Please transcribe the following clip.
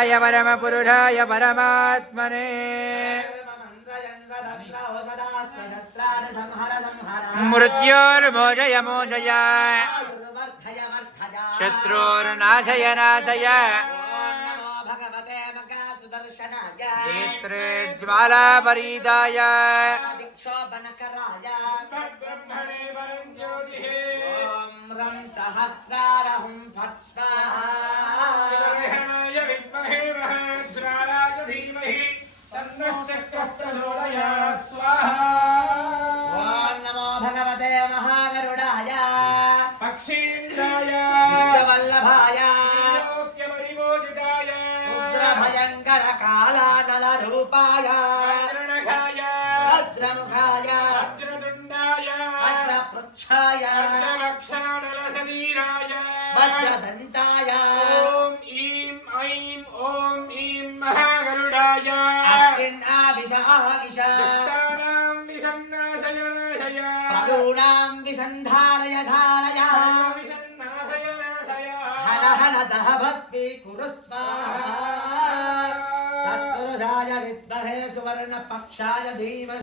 पुरुषाय परमपुरुषाय परमात्मने मृत्योर्मोचय मोचय शत्रुर्नाशय नाशय नेत्रे ज्वालापरीदाय ॐ सहस्रारहुं फट् स्वाहा विद्महे महस्राराय धीमहि तन्नश्चक्रः प्रचोदयात् स्वाहा ॐ नमो भगवते महागरुडाय पक्षीन्द्राय विष्णुवल्लभाय लोक्यपरिमोचिताय रुद्रभयङ्कर कालानलरूपाय वज्रणखाय वज्रमुखाय वज्रदुण्डाय वज्रपृच्छाय वज्रवक्षाणलशरीराय वज्रदन्ताय ॐ ईं महागरुडाय अस्मिन् दुष्टानां विषं नाशय नाशय प्रभूणां विषं धारय धारय हर हर दह भक्ति कुरु स्वाहा तत्पुरुषाय विद्महे सुवर्णपक्षाय धीमहि